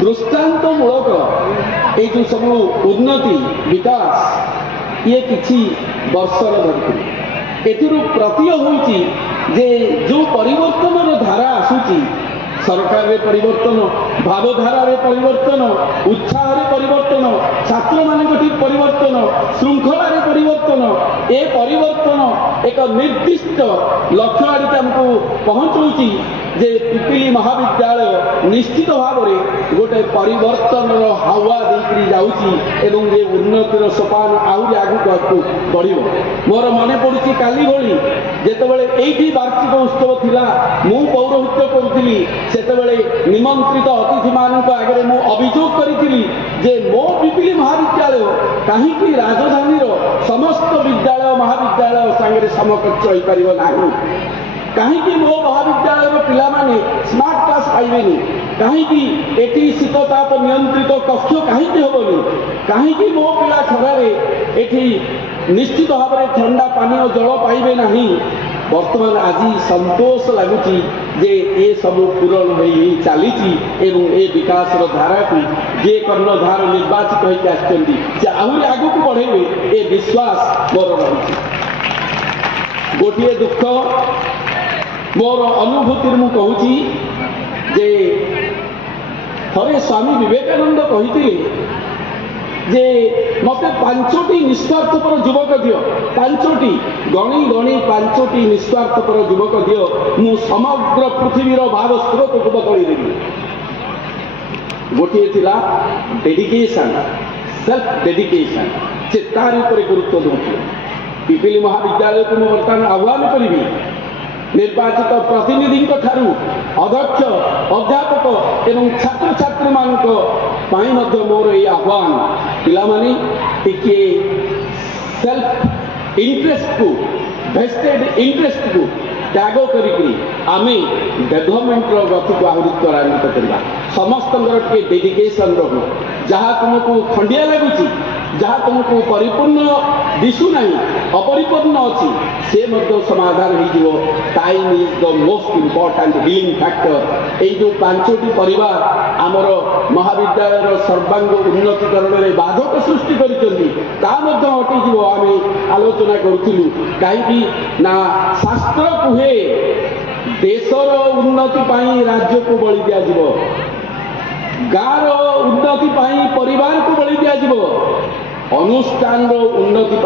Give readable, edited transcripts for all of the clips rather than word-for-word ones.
दृष्टांतमूलक ये सब उन्नति विकास ये किसी वर्षर धरती प्रतीय होती जे जो परिवर्तन धारा आसूची सरकार रे परिवर्तन भावधारा रे परिवर्तन उत्साह रे परिवर्तन छात्र मानक परिवर्तन श्रृंखला रे परिवर्तन ए परिवर्तन एक निर्दिष्ट लक्ष्य आड़े हमको पहुँचाऊँगी जे पिपिली महाविद्यालय निश्चित भाव में गोटे परिवर्तन हावा देकरी जाऊँगी एवं ये उन्नतिर सोपान आहरी आगू बढ़ मोर मन पड़ी काली भली जितेबाला ये वार्षिक उत्सव थिला मु पौरोहित्य करुली सेतेबेले निमंत्रित अतिथि मानक आगे मु अभियोग करी जे मो पिपिली महाविद्यालय कहीं राजधानी समस्त विद्यालय महाविद्यालय सांगे समकक्ष हो पार ना कहीं मो महाविद्यालय पिला माने स्मार्ट क्लास पाइबेनी कहीं एटी शीतताप नियंत्रित कक्ष कहीं हेनी कहीं मो पिला खरारे एटी निश्चित भाव में ठंडा पानीय जल पाइबे नहीं वर्तमान आज संतोष लगुच जे ए सब पूरण हो चली ए विकास धारा को जे कर्णधार निर्वाचित होती आहरी आगू को बढ़े ए विश्वास मोर रही गोटे दुख मोर अनुभूति मु कहूँ जे थे स्वामी विवेकानंद कही जे मत पांचटी निस्वार्थपर युवक दियो पांचटी गणी गणी पांचटी निस्वार्थपर युवक दियो मु समग्र पृथ्वीर भाव स्रोत को बदली देवी गोटे थिला डेडिकेशन सेल्फ डेडिकेशन से तार ऊपर गुरुत्व दूसरे पिपिली महाविद्यालय को बर्तमान आह्वान करी निर्वाचित प्रतिनिधि ठारू अध्यक्ष अध्यापक एवं छात्र छात्री मानक मोर ये आह्वान पिलामाने टिके सेल्फ इंटरेस्ट को वेस्टेड इंटरेस्ट को त्याग करी आमे डेभलपमेंट गति को आहरी त्वरान्वित करवा समस्त डेडिकेशन रहू जहाँ तुमको खंडिया लगुच जहाँ तुमको परिपूर्ण दिशुना अपरिपूर्ण अच्छी से समाधान हो time is the most important healing factor ये जो पांचटी परिवार आमर महाविद्यालय सर्वांग उन्नतीकरण में बाधक सृष्टि करटीज आम आलोचना करूँ कहीं ना शास्त्र कहे देशर उन्नति राज्य को बलि दिज्व गाँव उन्नति परिवार को बलि दिज्व अनुष्ठान उन्नति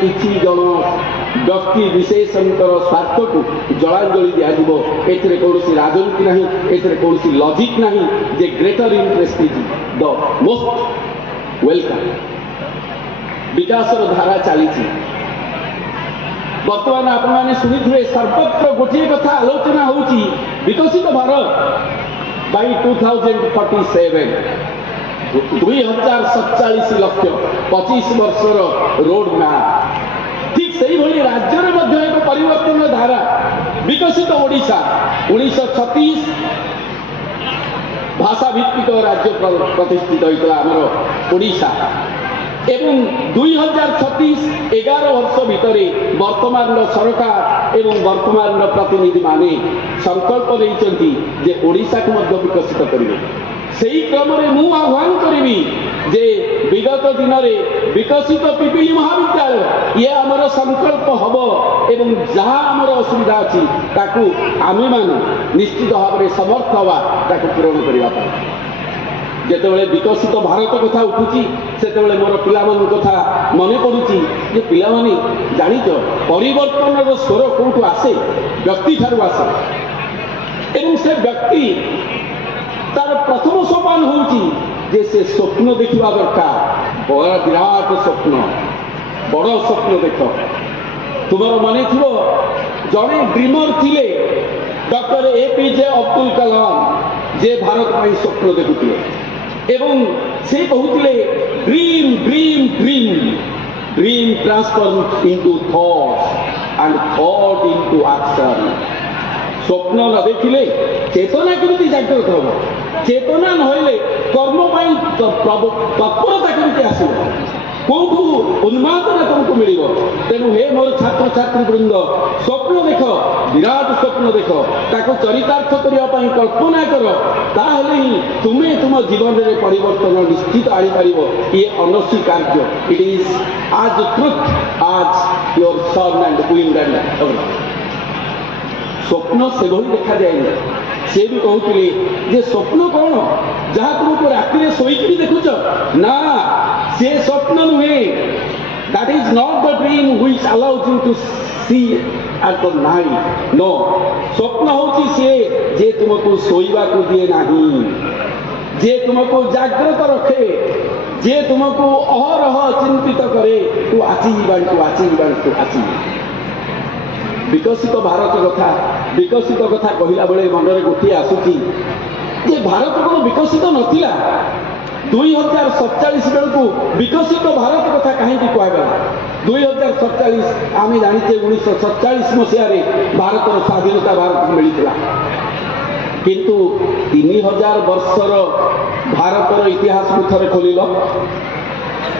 किसी जन व्यक्ति विशेषकर स्वार्थ को जलांजलि दिज्व एथिरे कौन राजनीति नहीं एथिरे कौन लॉजिक नहीं जे greater interest is the most welcome विकास धारा चली बर्तमान आपने शुणी सर्वत्र गोटे कथा आलोचना होची विकसित भारत बाई 2047 2047 लक्ष्य 25 वर्षर रोड मैप ठीक से ही राज्य में एक परिवर्तन धारा विकसित ओडिशा 1936 भाषा भित्तिक राज्य प्रतिष्ठित होता आमर ओडिशा एवं 2036 11 वर्ष भितर वर्तमान सरकार एवं वर्तमान प्रतिनिधि माने संकल्प लेइचंती जे ओडिशा को मध्य विकसित करिवे सेही क्रम रे मु आह्वान करिवि जे विगत दिन में विकसित पिपिली महाविद्यालय ये आमर संकल्प हम एवं जहाँ आमर असुविधा अच्छी ताकू आमे माने निश्चित भाव में समर्थ हवा ताकू पूरण करने जितेबाला विकसित भारत कथा उठुची से मोर पिला कथा मन पड़ुची जे पिला जानिच परिवर्तन स्वर कौटू आसे व्यक्ति ठारू आसे एवं से व्यक्ति तार प्रथम सोपान होची जे से स्वप्न देखा दरकार बड़ा विराट स्वप्न बड़ स्वप्न देख तुमर मन थो जड़े ड्रीमर थिले डॉक्टर एपीजे अब्दुल कलाम जे भारत में स्वप्न देखुले एवं से कहते dream dream dream dream transform into thoughts and thought into action स्वप्न न देखिले चेतना केमती जागृत हम चेतना नहले कर्म तत्परता केमती आसो कोठू उन्मादना तुमको मिल तेणु हे मोर छात्र छात्री वृंद स्वप्न देख विराट स्वप्न देख ताको चरितार्थ करने कल्पना कर ताहले ही तुम्हें तुम जीवन में परिवर्तन निश्चित आनीपर ये अनस्वीकार्य इट इज आज ट्रुथ आज your son and queen and स्वप्न से देखा जाए से भी कहते जे स्वप्न कौन जहाँ तुमको राति शोक देखुच ना से स्वप्न नुहे that is not the dream which allows you to see at the night no स्वप्न होची से जे तुमको सोईबा को दिए नहीं जे तुमको जागृत रखे जे तुमको अहरह चिंतित करे तू आची विकसित भारत कथा कहला बेले मनरे गोटे आसूची जे भारत कौन विकसित नथिला 2047 बेलू विकसित भारत कथा कहीं कहगला 2047 आम जाचे 1947 मसीह भारत स्वाधीनता भारत को मिलता किंतु 3000 वर्षर भारतर इतिहास को थे खोल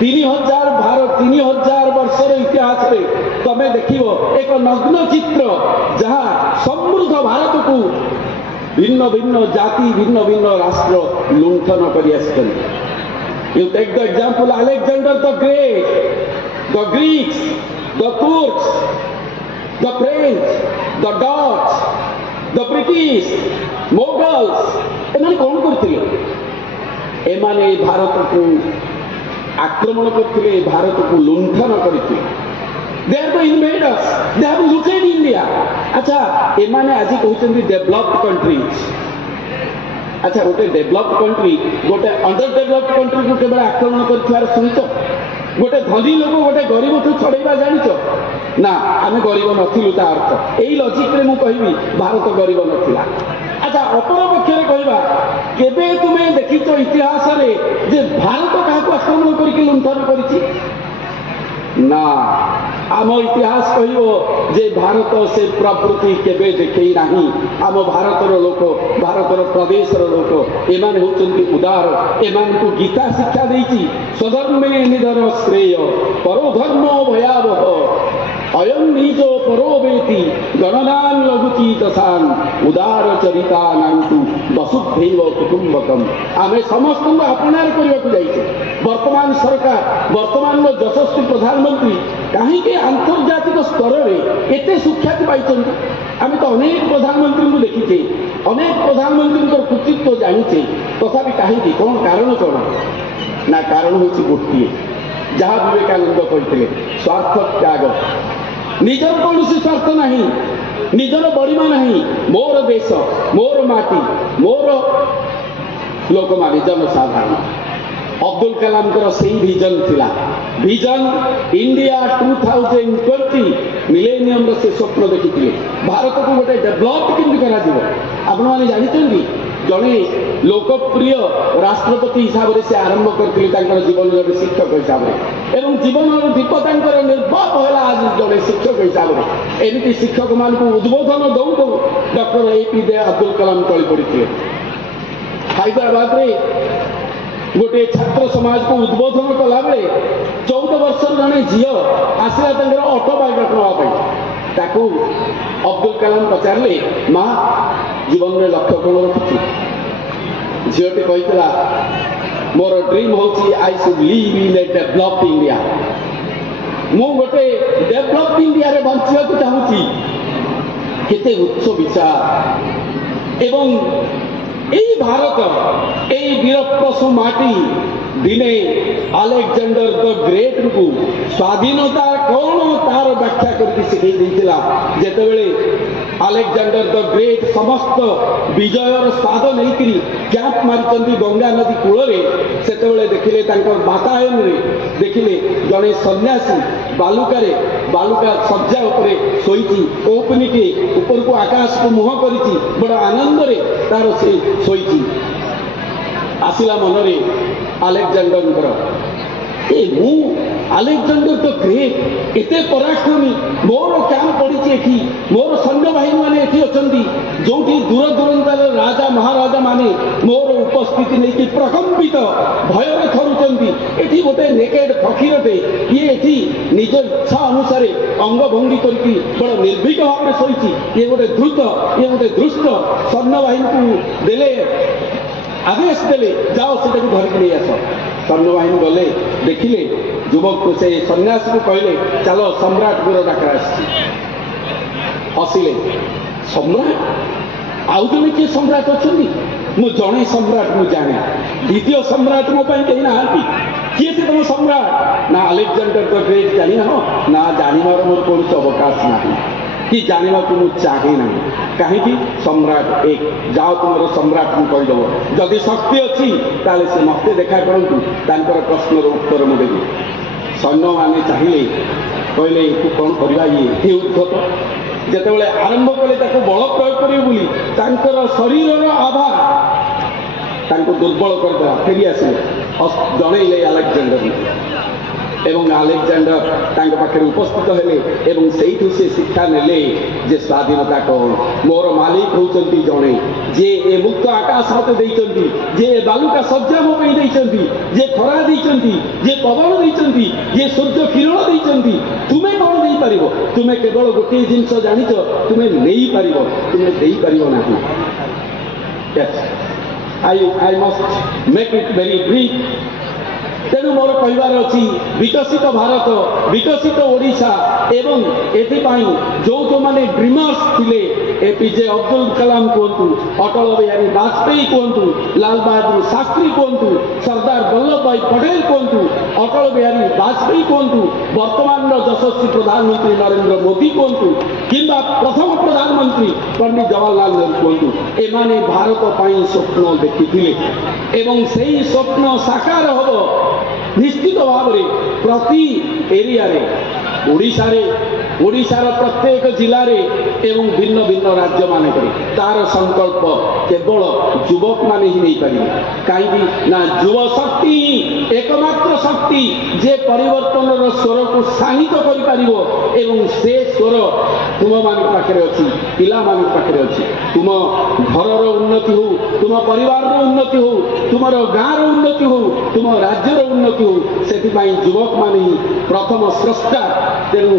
3000 वर्षर इतिहास रे तमे देखिबो एक नग्न चित्र जहाँ समृद्ध भारत को भिन्न भिन्न जाति भिन्न भिन्न राष्ट्र लुंठन कर you take the example Alexander the great the Greeks the Turks the French the Dutch the British Mughals एमाने कौन करथिले एमाने भारत को आक्रमण करते भारत को लुंठन करते they have invaders they have looted India अच्छा एमाने आज कहते डेवलप्ड कंट्रीज अच्छा गोटे डेवलप्ड कंट्री गोटे अंडर डेवलप्ड कंट्री को केवल आक्रमण कर शुणिच गोटे धनी लोक गोटे गरीब ठू छड़ेवा जानिच ना आम गरीब नथिलु ता अर्थ यही लॉजिक रे मु कहबी भारत गरीब नथिला अच्छा अपर पक्षरे कहवा केबे तुम्हें देखिच इतिहास रे जे भारत क्या आक्रमण करके लुंठन करिछि ना आम इतिहास कहबो जे भारत से प्रवृत्ति केबे देखई नाही आम भारतर लोक भारतर प्रदेशर लोक एमाने होचंती उदार एमान को गीता शिक्षा देछि स्वधर्मे निधन श्रेय परोधर्म भयावह अयं निजो परोवेति गणनान लघुची तसान उदार चरिता नांतु वसुधैव कुटुंबकम आमे समस्त अपनार करने जाइए वर्तमान सरकार वर्तमान यशस्वी प्रधानमंत्री कहीं आंतर्जातिक स्तर में एते सुख्याति पाई आम तो अनेक प्रधानमंत्री को देखीचे अनेक प्रधानमंत्री कृतित्व जानीचे तथापि कहीं कौन कारण कौन ना कारण हूँ गोटे जहाँ विवेकानंद कहते स्वार्थ त्याग निजर कौन स्वार्थ नहीं निजर बड़िमा नहीं मोर देश मोर माटी मोर लोक माने जनसाधारण अब्दुल कलाम से विजन थिला विजन इंडिया 2020 मिलेनियम से स्वप्न देखी भारत को गोटे डेभलप केमती कर जानते जड़े लोकप्रिय राष्ट्रपति हिसाब से आरंभ करते जीवन जड़े शिक्षक हिसाब से जीवन दीप निर्भर है आज जड़े शिक्षक हिसाब से एमती शिक्षक मान उद्बोधन दौ दौ डॉक्टर APJ अब्दुल कलाम टली पड़ते हैदराबाद रे गोटे छात्र समाज को उद्बोधन कला बेले 14 वर्ष जड़े झी आसला ऑटोबायोग्राफी नापी अब्दुल कलाम पचारे माँ जीवन में लक्ष्य कौन रखुची झीटी कहला मोर ड्रीम हूँ I should live in A developed India मु गोटे डेभलप्ड इंडिया रे बंचिया चाहूँगी केते उच्च विचार एवं यही भारत यही वीरप्रसु माटी दिने अलेक्जेंडर द ग्रेट को स्वाधीनता कौन तार व्याख्या करके शिखई देइतिला जेतेबेले अलेक्जेंडर द ग्रेट समस्त विजयर स्वाद नहीं कैंप मारी गंगा नदी कूल से देखिले वातायन देखिले जड़े सन्यासी बालुका सज्जा उपरे शोई ओपनिके ऊपर को आकाश को मुह कर बड़ आनंद रे तार से शोई आसिला मनरे अलेक्जेंडर मु अलेक्जेंडर द ग्रेट एते पराक्रमी मोर कैंप पड़ी एठी मोर सैन्य बाहिनी माने एठी अछंती जोठी दूर दूरंतार राजा महाराजा माने मोर उपस्थिति नहीं प्रकंपित भय थरुचे କରିଛନ୍ତି ଏଠି ଗୋଟେ ନେକେଡ ଫକୀରଟେ ଇଏ ଏଠି ନିଜ ଇଚ୍ଛା ଅନୁସାରେ ଅଙ୍ଗଭଙ୍ଗୀ କରିକି ବଡ଼ ନିର୍ଭୀକ ଭାବରେ ଶୋଇଛି। ଇଏ ଗୋଟେ ଧୃତ, ଇଏ ଗୋଟେ ଦୃଷ୍ଟ। ସୈନ୍ୟବାହିନୀକୁ ଦେଲେ ଆଦେଶ ଦେଲେ, ଯାଅ ସେଟାକୁ ଧରିକି ନେଇ ଆସ। ସୈନ୍ୟବାହିନୀ ଗଲେ, ଦେଖିଲେ ଯୁବକକୁ, ସେ ସନ୍ନ୍ୟାସୀକୁ କହିଲେ ଚାଲ ସମ୍ରାଟଙ୍କର ଡାକରା ଆସିଛି। ହସିଲେ, ସମ୍ରାଟ? ଆଉ ଜଣେ କିଏ ସମ୍ରାଟ ଅଛନ୍ତି? ମୁଁ ଜଣେ ସମ୍ରାଟ ମୁଁ ଜାଣେ, ଦ୍ୱିତୀୟ ସମ୍ରାଟ ମୋ ପାଇଁ କେହି ନାହାନ୍ତି। କିଏ ସେ ତମ ସମ୍ରାଟ? ନା ଆଲେକ୍ଜାଣ୍ଡର ଦ ଗ୍ରେଟ୍। ଜାଣିନାହ? ନା, ଜାଣିବାର ମୋର କୌଣସି ଅବକାଶ ନାହିଁ, କି ଜାଣିବାକୁ ମୁଁ ଚାହେଁ ନାହିଁ। କାହିଁକି? ସମ୍ରାଟ ଏକ। ଯାଅ ତୁମର ସମ୍ରାଟଙ୍କୁ କହିଦେବ, ଯଦି ଶକ୍ତି ଅଛି ତାହେଲେ ସେ ମୋତେ ଦେଖା କରନ୍ତୁ, ତାଙ୍କର ପ୍ରଶ୍ନର ଉତ୍ତର ମୁଁ ଦେବି। ସୈନ୍ୟମାନେ ଚାହିଁଲେ, କହିଲେ ତୁ କ'ଣ କରିବା? ଇଏ ଉଦ୍ଧତ। ଯେତେବେଳେ ଆରମ୍ଭ କଲେ ତାକୁ ବଳ ପ୍ରୟୋଗ କରିବେ ବୋଲି, ତାଙ୍କର ଶରୀରର ଆଭା ତାଙ୍କୁ ଦୁର୍ବଳ କରିଦେଲା। ଫେରି ଆସିଲେ, ଜଣେଇଲେ ଆଲେକ୍ଜାଣ୍ଡରଙ୍କୁ, ଏବଂ ଆଲେକ୍ଜାଣ୍ଡର ତାଙ୍କ ପାଖରେ ଉପସ୍ଥିତ ହେଲେ ଏବଂ ସେଇଠୁ ସେ ଶିକ୍ଷା ନେଲେ ଯେ ସ୍ୱାଧୀନତା କ'ଣ। ମୋର ମାଲିକ ହେଉଛନ୍ତି ଜଣେ, ଯିଏ ଏ ମୁକ୍ତ ଆକାଶ ମୋତେ ଦେଇଛନ୍ତି, ଯିଏ ବାଲୁକା ଶଯ୍ୟା ମୋ ପାଇଁ ଦେଇଛନ୍ତି, ଯିଏ ଖରା ଦେଇଛନ୍ତି, ଯିଏ ପବନ ଦେଇଛନ୍ତି, ଯିଏ ସୂର୍ଯ୍ୟ କିରଣ ଦେଇଛନ୍ତି। ତୁମେ କ'ଣ ଦେଇପାରିବ? ତୁମେ କେବଳ ଗୋଟିଏ ଜିନିଷ ଜାଣିଛ, ତୁମେ ନେଇପାରିବ, ତୁମେ ଦେଇପାରିବ ନାହିଁ। I must make it very brief. ତେଣୁ ମୋର କହିବାର ଅଛି, ବିକଶିତ ଭାରତ, ବିକଶିତ ଓଡ଼ିଶା, ଏବଂ ଏଥିପାଇଁ ଯେଉଁମାନେ ଡ୍ରିମର୍ସ ଥିଲେ, ଏପିଜେ ଅବଦୁଲ କଲାମ କୁହନ୍ତୁ, ଅଟଳ ବିହାରୀ ବାଜପେୟୀ କୁହନ୍ତୁ, ଲାଲ ବାହାଦୁର ଶାସ୍ତ୍ରୀ କୁହନ୍ତୁ, ସର୍ଦ୍ଦାର ବଲ୍ଲଭ ଭାଇ ପଟେଲ କୁହନ୍ତୁ, ଅଟଳ ବିହାରୀ ବାଜପେୟୀ କୁହନ୍ତୁ, ବର୍ତ୍ତମାନର ଯଶସ୍ୱୀ ପ୍ରଧାନମନ୍ତ୍ରୀ ନରେନ୍ଦ୍ର ମୋଦି କୁହନ୍ତୁ, କିମ୍ବା ପ୍ରଥମ ପ୍ରଧାନମନ୍ତ୍ରୀ ପଣ୍ଡିତ ଜବାହରଲାଲ ନେହେରୁ କୁହନ୍ତୁ, ଏମାନେ ଭାରତ ପାଇଁ ସ୍ୱପ୍ନ ଦେଖିଥିଲେ ଏବଂ ସେହି ସ୍ୱପ୍ନ ସାକାର ହେବ ନିଶ୍ଚିତ ଭାବରେ ପ୍ରତି ଏରିଆରେ, ଓଡ଼ିଶାର ପ୍ରତ୍ୟେକ ଜିଲ୍ଲାରେ ଏବଂ ଭିନ୍ନ ଭିନ୍ନ ରାଜ୍ୟମାନଙ୍କରେ। ତାର ସଂକଳ୍ପ କେବଳ ଯୁବକମାନେ ହିଁ ନେଇପାରିବେ। କାହିଁକି ନା ଯୁବ ଶକ୍ତି ହିଁ ଏକମାତ୍ର ଶକ୍ତି ଯେ ପରିବର୍ତ୍ତନର ସ୍ୱରକୁ ଶାଣିତ କରିପାରିବ ଏବଂ ସେ ସ୍ୱର ତୁମମାନଙ୍କ ପାଖରେ ଅଛି, ପିଲାମାନଙ୍କ ପାଖରେ ଅଛି। ତୁମ ଘରର ଉନ୍ନତି ହଉ, ତୁମ ପରିବାରର ଉନ୍ନତି ହଉ, ତୁମର ଗାଁର ଉନ୍ନତି ହଉ, ତୁମ ରାଜ୍ୟର ଉନ୍ନତି ହଉ, ସେଥିପାଇଁ ଯୁବକମାନେ ହିଁ ପ୍ରଥମ ସ୍ରଷ୍ଟା। ତେଣୁ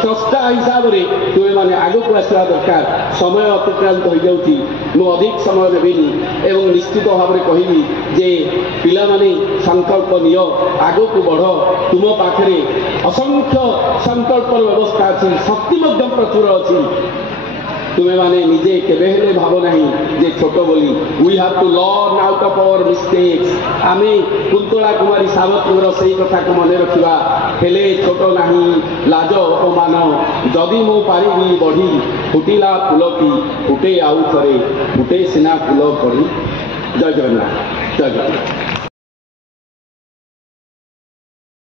ସ୍ରଷ୍ଟା ହିସାବରେ ତୁମେମାନେ ଆଗକୁ ଆସିବା ଦରକାର। ସମୟ ଅତିକ୍ରାନ୍ତ ହୋଇଯାଉଛି, ମୁଁ ଅଧିକ ସମୟ ନେବିନି ଏବଂ ନିଶ୍ଚିତ ଭାବରେ କହିବି ଯେ ପିଲାମାନେ ସଂକଳ୍ପ ନିଅ, ଆଗକୁ ବଢ଼। ତୁମ ପାଖରେ ଅସଂଖ୍ୟ ସଂକଳ୍ପର ବ୍ୟବସ୍ଥା ଅଛି, ଶକ୍ତି ମଧ୍ୟ ପ୍ରଚୁର ଅଛି। ତୁମେମାନେ ନିଜେ କେବେ ହେଲେ ଭାବ ନାହିଁ ଯେ ଛୋଟ ବୋଲି। We have two learn out of hour mistakes. ଆମେ କୁନ୍ତଳା କୁମାରୀ ସାବତଙ୍କର ସେଇ କଥାକୁ ମନେ ରଖିବା। ହେଲେ ଛୋଟ ନାହିଁ ଲାଜ ଅପମାନ, ଯଦି ମୁଁ ପାରିବି ବଢ଼ି, ଫୁଟିଲା ଫୁଲ କି ଫୁଟେ ଆଉ ଥରେ, ଫୁଟେ ସିନା ଫୁଲ ପଡ଼ି। ଜୟ ଜଗନ୍ନାଥ, ଜୟ ଜଗନ୍ନାଥ।